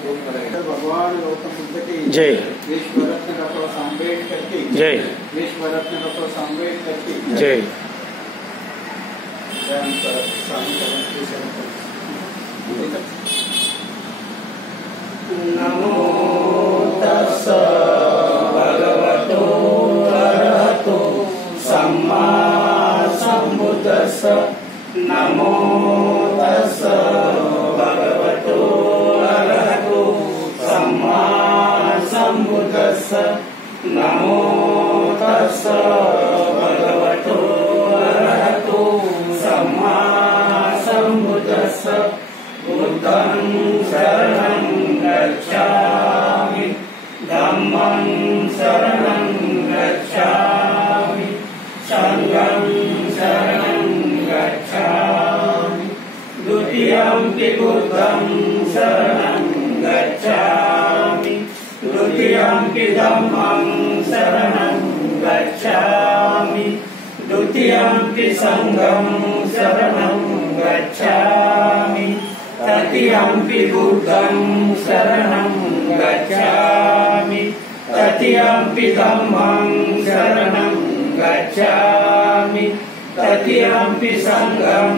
भगवान गौतम बुद्ध की जय। विश्व रत्न डॉक्टर आंबेडकर की जय। विश्व रत्न डॉक्टर आंबेडकर की जय। नमो तस्स भगवतो अरहतो सम्मा सम्बुद्धस्स। नमो तस्स भगवतो अरहतो सम्मा सम्बुद्धस्स। नमो तस्स भगवतो अरहतो सम्मा सम्बुद्धस्स। बुद्धं शरणं गच्छामि धम्मं शरणं गच्छामि संघं शरणं गच्छामि द्वितीयंपि बुद्धं शरणं गच्छामि द्वितीयंपि धम्मं शरणं गच्छामि द्वितीयंपि संघं शरणं गच्छामि तृतीयंपि बुद्धं शरणं गच्छामि तृतीयंपि धम्मं शरणं गच्छामि तृतीयंपि संघं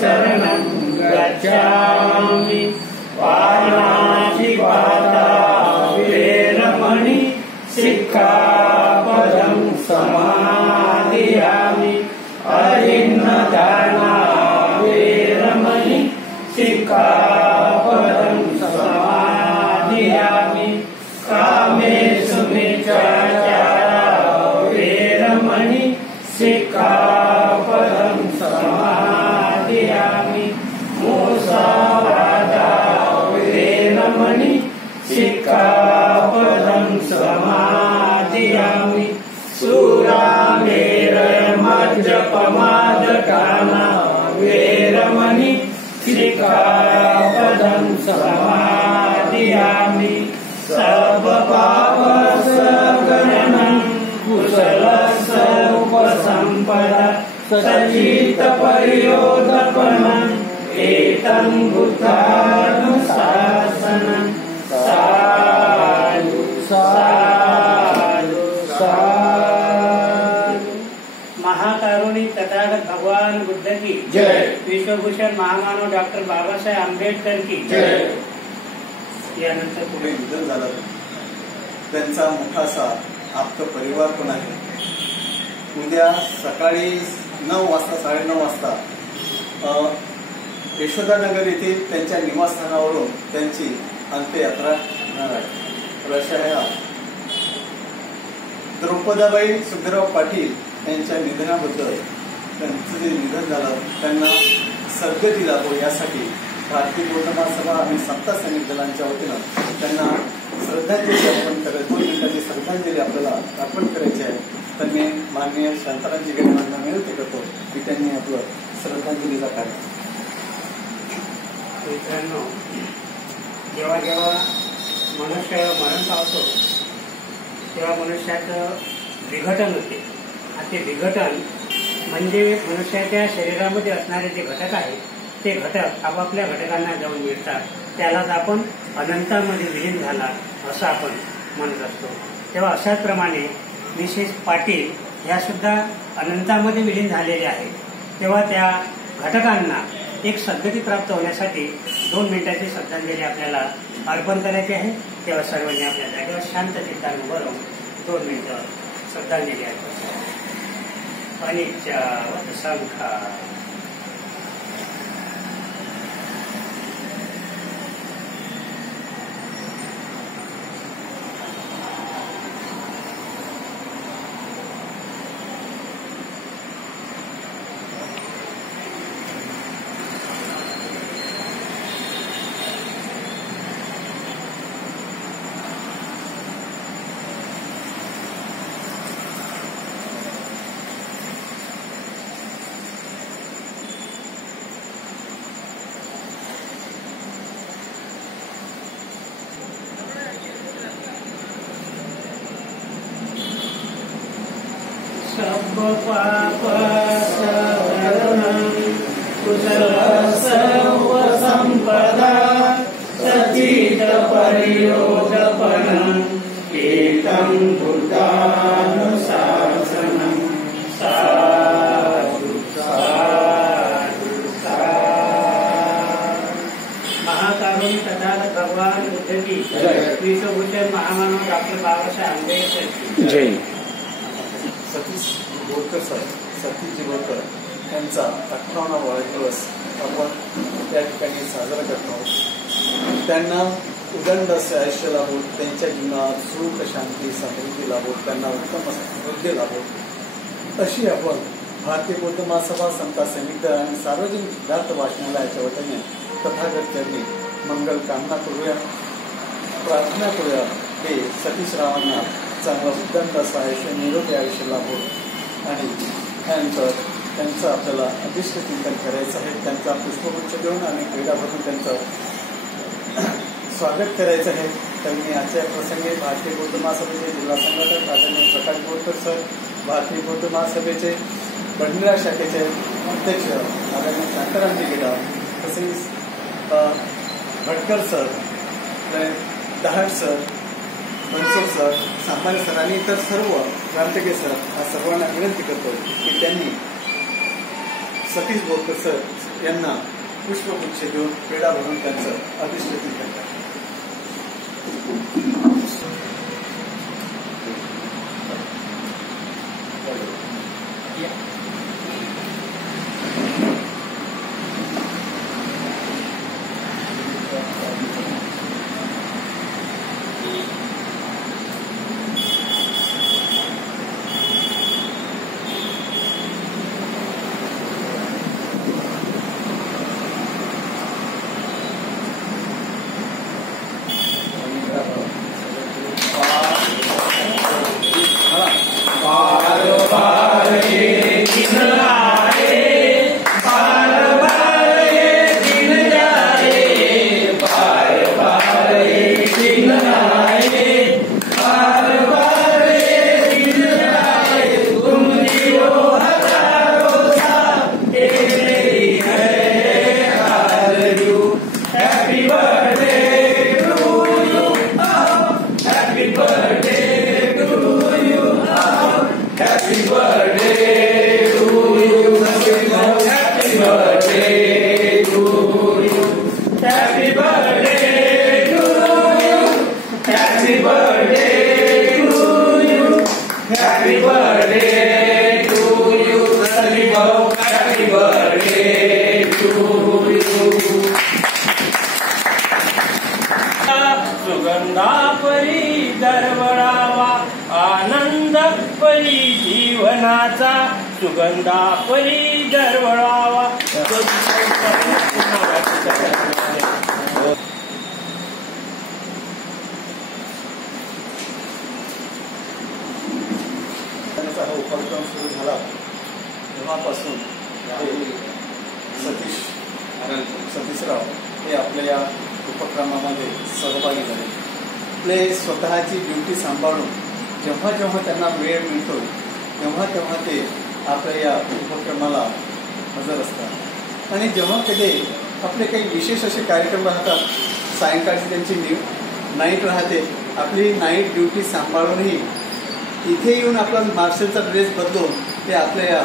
शरणं गच्छामि। पाणातिपाता वेरमणि सिक्खापदं समादियामि। अहिंसादाना वेरमणि सिक्खापदं समादियामि। कामेषु मिच्छाचारा वेरमणि सिक्खापदं समादियामि। मुसावादा वेरमणि सिक्खापदं समादियामि। सुरामेरमद्यपमादपाना वेरमणि सिक्खापदं समादियामि। सर्वपापसकरणं कुशलस्य उपसम्पदा सचित्तपरियोदपनम् एतं बुद्धानुशासनं। साधु साधु साधु। महाकारुणिक तथागत भगवान बुद्ध की जय। विश्वभूषण महामानव डॉक्टर बाबासाहेब आंबेडकर की जय। यानंतर पुढे निधन झालं. त्यांचा मोठासा आप्त परिवार पण आहे. उद्या सकाळी 9 वाजता 9:30 वाजता यशोदानगर येथील त्यांच्या निवासस्थानावरून त्यांची अंत्ययात्रा होणार आहे. रशा द्रौपदाबाई सुखदेवराव पाटील यांच्या निधनाबद्दल त्यांचं जे निधन झालं त्यांना सद्गती लाभो यासाठी भारतीय बौद्ध महासभा आणि समता सैनिक दलांच्या वतीनं त्यांना श्रद्धांजली अर्पण करत 2 मिनिटांची श्रद्धांजली आपल्याला अर्पण करायची आहे. तर मी माननीय शांतारामजी गेडे विनंती करतो की त्यांनी आपलं श्रद्धांजलीचा कार्य. मित्रांनो, जेव्हा जेव्हा मनुष्य मरण पावतो तेव्हा मनुष्याचं विघटन होते. ते विघटन म्हणजे मनुष्याच्या शरीरामध्ये असणारे जे घटक आहेत ते घटक आपापल्या घटकांना जाऊन मिळतात. त्यालाच आपण अनंतामध्ये विलीन झाला असं आपण म्हणत असतो. तेव्हा अशाच प्रमाणे मिसेस पाटील ह्या सुद्धा अनंतामध्ये विलीन झालेल्या आहेत. तेव्हा त्या घटकांना एक सद्गती प्राप्त होण्यासाठी 2 मिनिटाची श्रद्धांजली आपल्याला अर्पण करायची आहे. तेव्हा सर्वांनी आपल्या जागेवर शांत चित्ताने उभं राहून 2 मिनिटं श्रद्धांजली अर्पण करा. अनिच्चावत संखा. कुशल सर्व संपदा सचित परियोदपनं एतं बुद्धानुशासनं साधु साधु महाकारुणी तथागत भगवान बुद्ध की विश्वभूषण महामानव डॉक्टर बाबासाहेब आंबेडकर की जय. सतीश बोरकर साहेब, सतीश बोरकर यांचा 58वा वाढदिवस आपण त्या ठिकाणी साजरा करतो आहोत. त्यांना उदंड असे आयुष्य लाभो, त्यांच्या जीवनात सुख शांती समृद्धी लाभो, त्यांना उत्तम आरोग्य लाभो अशी आपण भारतीय बौद्ध महासभा समता समिती आणि सार्वजनिक सिद्धार्थ वाचनालयाच्या वतीने तथागत चरणी मंगल कामना करूया, प्रार्थना करूया की सतीश रावांना चांगलं उदंड असं आयुष्य, निरोगी आयुष्य लाभो आणि त्यानंतर त्यांचं आपल्याला अभिष्ट चिंतन करायचं आहे. त्यांचा पुष्पगुच्छ देऊन आणि क्रीडा भरून त्यांचं स्वागत करायचं आहे. तर मी आजच्या प्रसंगी भारतीय बौद्ध महासभेचे जिल्हा संघटक आदरणीय प्रकाश बोरकर सर, भारतीय बौद्ध महासभेचे बडनेरा शाखेचे अध्यक्ष आदरणीय शांताराम गिडा, तसेच Bhatkar sir, Dahad sir, Mansoor sir, सामान्य सर आणि इतर सर्व क्रांतिके सर या सर्वांना विनंती करतो की त्यांनी सतीश बोरकर सर यांना पुष्पगुच्छ देऊन पेढा भरून त्यांचं अभिष्ट चिंतन करतात. सुगंधापरी दरवळावा आनंद परी जीवनाचा, सुगंधापरी दरवळावा. हा उपक्रम सुरू झाला तेव्हापासून सतीशराव हे आपल्या या उपक्रमामध्ये सहभागी झाले. आपले स्वतःची ड्युटी सांभाळून जेव्हा जेव्हा त्यांना वेळ मिळतो तेव्हा तेव्हा ते आपल्या या उपक्रमाला हजर असतात. आणि जेव्हा कधी आपले काही विशेष असे कार्यक्रम राहतात, सायंकाळची त्यांची नाईट राहते, आपली नाईट ड्युटी सांभाळूनही इथे येऊन आपला मार्शलचा ड्रेस बदलून ते आपल्या या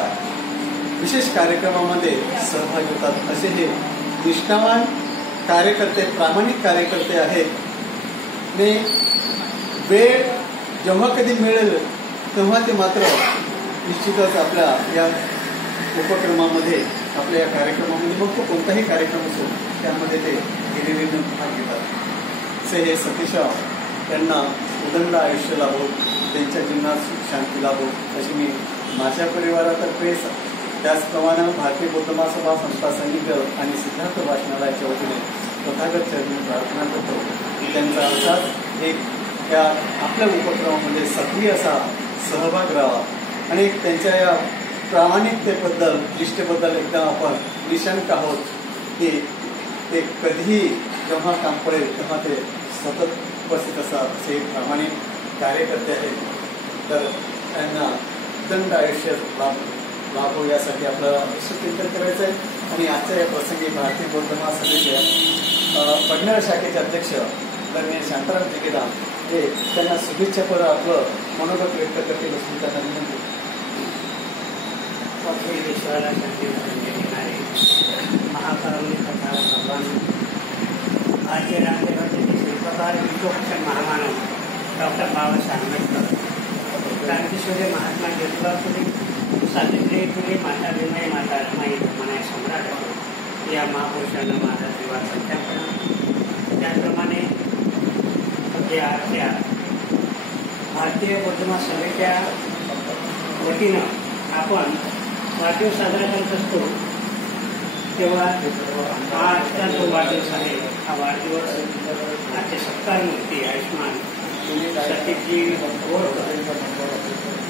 विशेष कार्यक्रमामध्ये सहभागी होतात. असे हे निष्ठावान कार्यकर्ते, प्रामाणिक कार्यकर्ते आहेत. ने वेळ जेव्हा कधी मिळेल तेव्हा ते मात्र निश्चितच आपल्या या उपक्रमामध्ये, आपल्या या कार्यक्रमामध्ये, मग तो कोणताही कार्यक्रम असो त्यामध्ये ते हिरिरीने भाग घेतात. असे हे सतीशराव यांना उदंड आयुष्य लाभो, त्यांच्या जीवनात सुख शांती लाभो अशी मी माझ्या परिवारातर्फे, त्याचप्रमाणे भारतीय बौद्ध महासभा संस्था समिती आणि सिद्धार्थ वाचनालयाच्या वतीने तथागत चरणी प्रार्थना करतो की त्यांचा असाच एक या आपल्या उपक्रमामध्ये सक्रिय असा सहभाग राहावा आणि त्यांच्या या प्रामाणिकतेबद्दल, निष्ठेबद्दल एकदम आपण निशंक आहोत की ते कधीही जेव्हा काम पडेल तेव्हा ते सतत उपस्थित असतात. असे प्रामाणिक कार्यकर्ते आहेत. तर त्यांना दंड आयुष्य लाभो यासाठी आपल्याला चिंतन करायचं आहे. आणि आजच्या या प्रसंगी भारतीय बौद्ध महासभेच्या बडनेरा शाखेचे अध्यक्ष आदरणीय शांताराम ठेकेदार हे त्यांना शुभेच्छा करून आपलं मनोगत व्यक्त करतील असून त्यांना विनंती. विश्वाला शांती देणारे महाकरुणिक कथा भगवान भारतीय राज्यघटनेचे शिल्पकार विश्वभूषण महामानव डॉक्टर बाबासाहेब आंबेडकर, क्रांतीसूर्य महात्मा ज्योतिबा फुले, सावित्रीबाई फुले, माता भीमाई, माता रमाई, मनाई सम्राट या महापुरुषांना माझा जीवा संख्यापणा. त्याचप्रमाणे आपल्या भारतीय बौद्ध महासभेच्या वतीनं आपण वाढदिवस साजरा करत असतो. तेव्हा आजचा जो वाढदिवस आहे हा वाढदिवस आजचे सत्कार मूर्ती आयुष्मान सतीशजी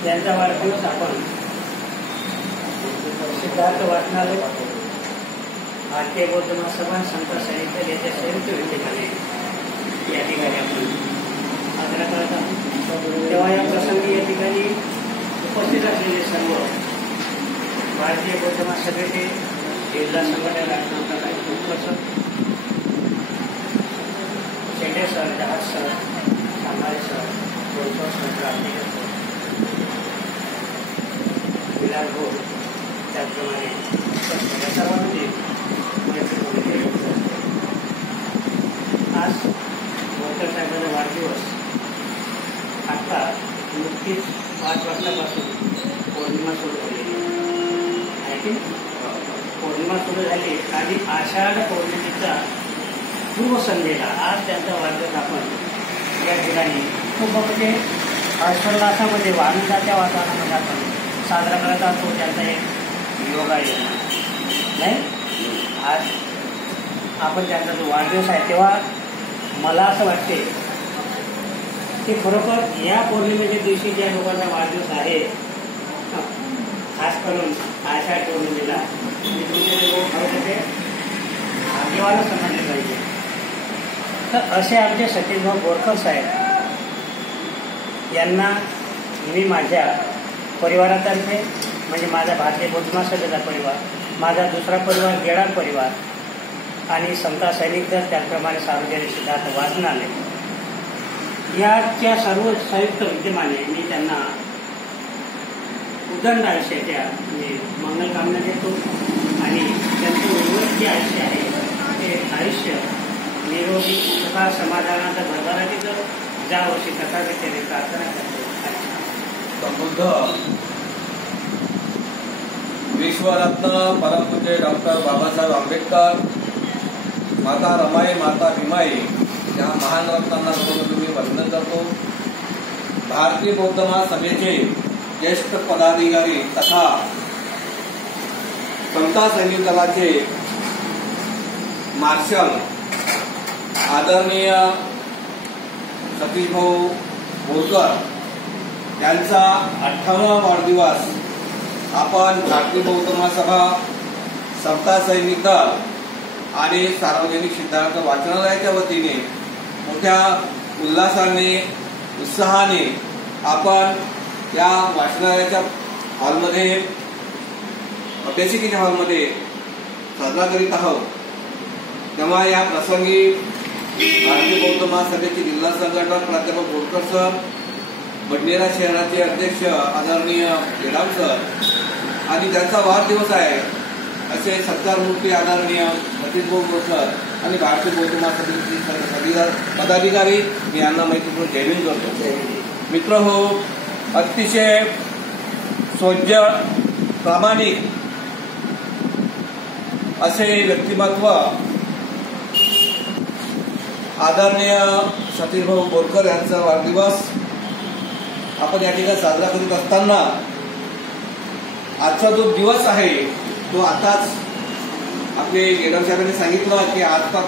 यांचा वाढदिवस आपण सिद्धार्थ वाचनालय, भारतीय बौद्ध महासभा, संत साहित्य याच्या संयुक्त विद्यमाने या ठिकाणी आपण साजरा करत आहोत. तेव्हा या प्रसंगी या ठिकाणी उपस्थित असलेले सर्व भारतीय बौद्ध महासभेचे जिल्हा संघटना Shete sir, Jahaj sir, Sambhale sir, Golkar sir, Krantikar sir, Vilas Ghod, त्याचप्रमाणे या सर्वांमध्ये आज बोरकर साहेबांचा वाढदिवस आता नुकतीच 5 वाजतापासून पौर्णिमा सुरू झालेली आहे की पौर्णिमा सुरू झाली आणि आषाढ पौर्णिमेचा पूर्वसंध्येला आज त्यांचा वाढदिवस आपण या ठिकाणी खूप म्हणजे हर्षोल्लासामध्ये आनंदाच्या वातावरणामध्ये आपण साजरा करत असतो. त्यांचा एक योगा नाही. आज आपण त्यांचा जो वाढदिवस आहे तेव्हा मला असं वाटते की खरोखर या पौर्णिमेच्या दिवशी ज्या लोकांचा वाढदिवस आहे, खास करून आषाढ पौर्णिमेला तुमचे लोक खरोखर ते भाग्यवान समजले पाहिजे. तर असे आमचे सतीशभाऊ बोरकर साहेब यांना मी माझ्या परिवारातर्फे म्हणजे माझा भारतीय बौद्ध महासभेचा परिवार, माझा दुसरा परिवार गेडार परिवार आणि समता सैनिक दल, त्याचप्रमाणे सार्वजनिक सिद्धार्थ वाचनालय याच्या सर्व संयुक्त विद्यमाने मी त्यांना उदंड आयुष्याच्या म्हणजे मंगलकामना देतो आणि त्यांचं उर्वरित जे आयुष्य आहे ते आयुष्य निरोगी सुखा समाधानाचा भरभराटीचं ज्या वर्षी तथागतीने प्रार्थना करतो. बुद्ध विश्वरत्न परमपूज्य डॉक्टर बाबासाहेब आंबेडकर, माता रमाई, माता भीमाई या महान रत्नांना मी वंदन करतो. भारतीय बौद्ध महासभेचे ज्येष्ठ पदाधिकारी तथा समता सैनिक दलाचे मार्शल आदरणीय सतीशभाऊ बोरकर यांचा 58वा वाढदिवस आपण भारतीय बौद्ध महासभा, समता सैनिक दल आणि सार्वजनिक सिद्धार्थ वाचनालयाच्या वतीने मोठ्या उल्हासाने उत्साहाने आपण या वाचनालयाच्या हॉलमध्ये, अभ्यासिकेच्या हॉलमध्ये साजरा करीत आहोत. तेव्हा या प्रसंगी भारतीय बौद्ध महासभेचे जिल्हा संघटक प्राध्यापक बोरकर सर, बडनेरा शहराचे अध्यक्ष आदरणीय गेडाम सर आणि त्यांचा वाढदिवस आहे असे सत्कारमूर्ती आदरणीय सतीशभाऊ बोरकर आणि भारतीय बौद्ध महासभेचे पदाधिकारी मी यांना मैत्रीपूर्ण जयहिंद करतो. मित्र हो, अतिशय सौज्य प्रामाणिक असे व्यक्तिमत्व आदरणीय सतीशभाऊ बोरकर यांचा वाढदिवस आपण या ठिकाणी साजरा करीत असताना आजचा जो दिवस आहे तो आताच आपले गेडम साहेबांनी सांगितलं की आता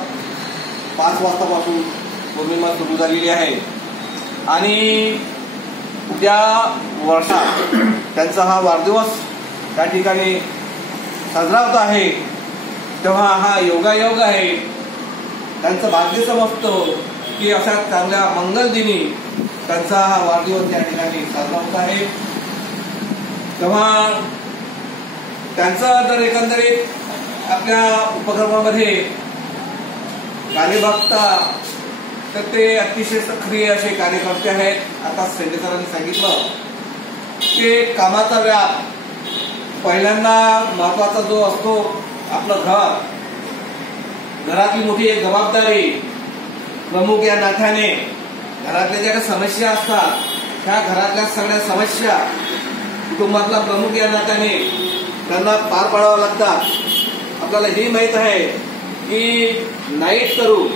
5 वाजतापासून पौर्णिमा सुरू झालेली आहे आणि उद्या वर्षा त्यांचा हा वाढदिवस त्या ठिकाणी साजरा होत आहे. तेव्हा हा योगायोग आहे. त्यांचं भाग्य समजतो की अशा चांगल्या मंगल दिनी त्यांचा हा वाढदिवस या ठिकाणी साजरा होत आहे. तेव्हा त्यांचा जर एकंदरीत आपल्या उपक्रमामध्ये कार्यबघता तर ते अतिशय सक्रिय असे कार्यकर्ते आहेत. आता शेंडे सरांनी सांगितलं ते कामाचा व्याप पहिल्यांदा महत्वाचा जो असतो आपलं घर, घरातली मोठी एक जबाबदारी प्रमुख या नात्याने घरातल्या ज्या काही समस्या असतात त्या घरातल्या सगळ्या समस्या कुटुंबातला प्रमुख या नात्याने त्यांना पार पाडाव्या लागतात. आपल्याला हे माहित आहे की नाईट करू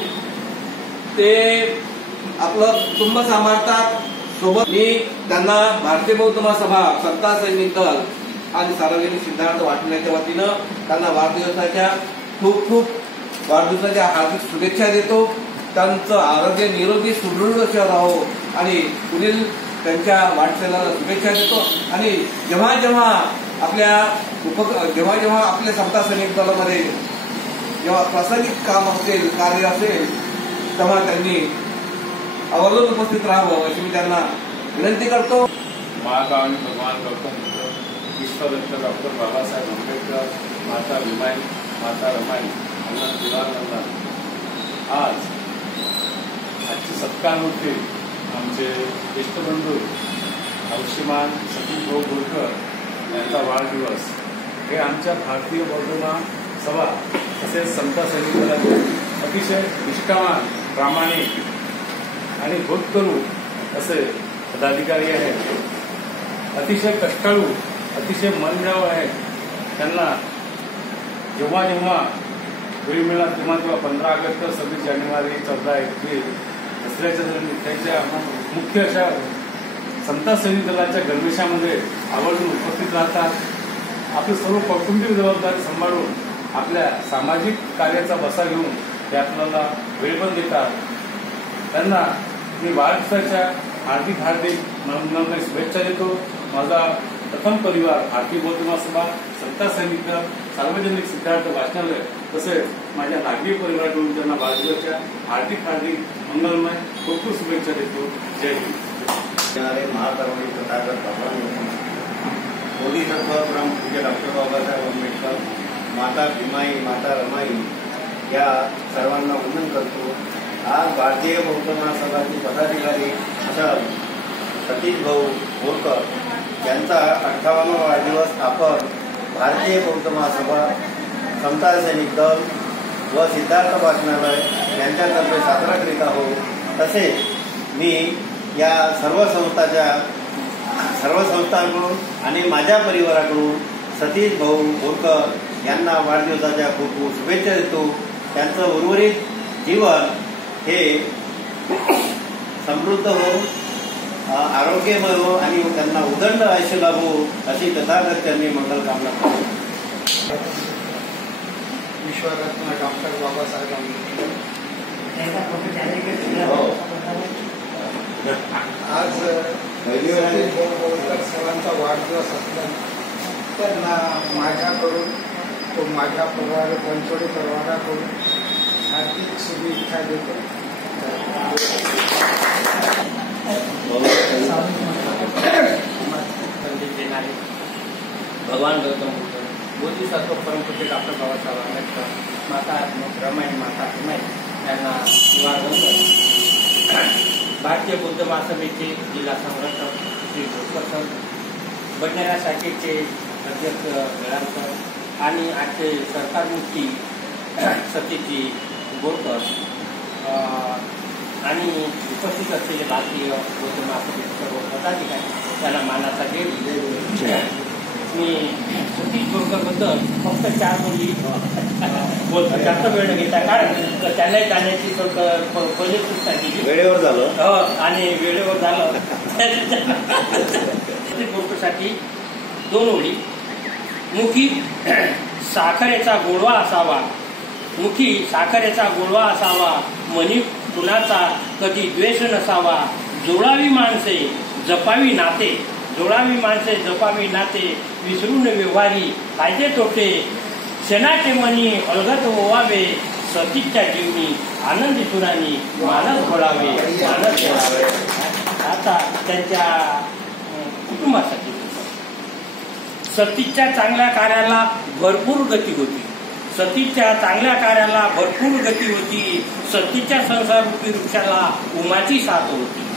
ते आपलं कुटुंब सांभाळतात. सोबत मी त्यांना भारतीय बौद्ध महासभा समता सैनिक दल आणि सार्वजनिक सिद्धार्थ वाटण्याच्या वतीनं त्यांना वाढदिवसाच्या खूप वाढदिवसाच्या हार्दिक शुभेच्छा देतो. त्यांचं आरोग्य निरोगी सुदृढ असं राहो आणि पुढील त्यांच्या वाटचालीला शुभेच्छा देतो. आणि जेव्हा जेव्हा आपल्या समता सैनिक दलामध्ये जेव्हा प्रासंगिक काम असेल, कार्य असेल, तेव्हा त्यांनी आवर्जून उपस्थित राहावं अशी मी त्यांना विनंती करतो. महाकाल भगवान गौतम बुद्ध, विश्वरत्न डॉक्टर बाबासाहेब आंबेडकर, माता भीमाई, माता रमाई, अण्णा दिवानंदा, आजची सत्कारमूर्ती आमचे ज्येष्ठ बंधू औषमान सतीश भाऊ बोरकर यांचा वाढदिवस. हे आमच्या भारतीय बौद्ध महासभा तसेच समता सैनिक दलाचे अतिशय निष्ठावान, प्रामाणिक आणि होतकरू असे पदाधिकारी आहेत. अतिशय कष्टाळू, अतिशय मनमिळावू आहेत. त्यांना जेव्हा जेव्हा वेळ मिळाला तेव्हा 15 ऑगस्ट, 26 जानेवारी, 14 एप्रिल दसऱ्याच्या त्यांच्या मुख्य अशा समता सैनिक दलाच्या गणवेशामध्ये आवर्जून उपस्थित राहतात. आपली सर्व कौटुंबिक जबाबदारी सांभाळून आपल्या सामाजिक कार्याचा बसा घेऊन ते आपल्याला वेळ पण देतात. त्यांना मी वाढदिवसाच्या हार्दिक नवनवीन शुभेच्छा देतो. माझा प्रथम परिवार भारतीय बौद्ध महासभा, समता सैनिक दल, सार्वजनिक सिद्धार्थ वाचनालय तसेच माझ्या नागरिक परिवाराकडून त्यांना वाढदिवसाच्या हार्दिक मंगलमय खूप शुभेच्छा देतो. जय हिंद. महातरुणी तथागत भगवान बोधिसत्व पूज्य डॉक्टर बाबासाहेब आंबेडकर, माता भीमाई, माता रमाई या सर्वांना वंदन करतो. आज भारतीय बौद्ध महासभाचे पदाधिकारी सर सतीश भाऊ बोरकर यांचा 58वा वाढदिवस आपण भारतीय बौद्ध महासभा, समता सैनिक दल व सिद्धार्थ वाचनालय यांच्यातर्फे साजरा करीत आहोत. तसेच मी या सर्व संस्थांकडून आणि माझ्या परिवाराकडून सतीश भाऊ बोरकर यांना वाढदिवसाच्या खूप खूप शुभेच्छा देतो. त्यांचं उर्वरित जीवन हे समृद्ध हो, आरोग्यमय हो आणि त्यांना उदंड आयुष्य लाभो अशी तथागत्यांनी मंगलकामना करतो. विश्वरत्न डॉक्टर बाबासाहेब आंबेडकर आज सरांचा वाढदिवस असला त्यांना माझ्याकडून तो माझ्या परिवार पंचोडी परिवाराकडून हार्दिक शुभेच्छा देतो. भगवान गौतम बुद्ध, बोधिसत्व परमपूज्य डॉक्टर बाबासाहेब आंबेडकर, माता रमाई, माता भीमाई यांना भारतीय बौद्ध महासभेचे जिल्हा संघटक श्री बोरकर सर, बडनेरा शाखेचे अध्यक्ष बेळांकर आणि आजचे सरकारमूर्ती सतीशजी बोरकर आणि उपस्थित असलेले भारतीय बौद्ध महासभेचे सर्व पदाधिकारी त्यांना मानाचा घेत मी सतीश बोरकरबद्दल फक्त 4 बोली बोलतो. जास्त वेळ न घेता कारण त्यांनाही जाण्याची पहिले सूचना केली, वेळेवर झालं आणि वेळेवर झालं. सतीश बोरकरसाठी 2 ओळी. मुखी साखरेचा गोडवा असावा, मुखी साखरेचा गोडवा असावा, मनी कुणाचा कधी द्वेष नसावा, जोडावी माणसे जपावी नाते, जोडावी माणसे जपावी नाते, विसरून व्यवहारी कायदे तोटे, क्षणाचे मनी अलगत ओवावे, सतीच्या जीवनी आनंदी सुरानी मानस घोळावे, मानस घोळावे. आता त्यांच्या कुटुंबासाठी सतीच्या चांगल्या कार्याला भरपूर गती होती. सतीच्या चांगल्या कार्याला भरपूर गती होती. सतीच्या संसाररूपी वृक्षाला उमाची साथ होती.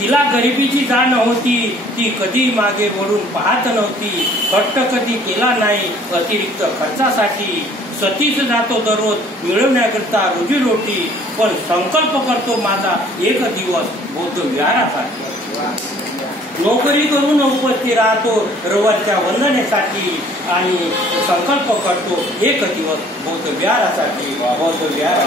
तिला गरिबीची जाण नव्हती. ती कधी मागे वळून पाहत नव्हती. कष्ट कधी केला नाही अतिरिक्त खर्चासाठी. सतीच जातो दररोज मिळवण्याकरता रोजीरोटी. पण संकल्प करतो माझा एक दिवस बौद्ध विहारासाठी. नोकरी करून उपस्थित राहतो रवरच्या वंदनेसाठी. आणि संकल्प करतो एक दिवस बौद्ध विहारासाठी. बौद्ध विहार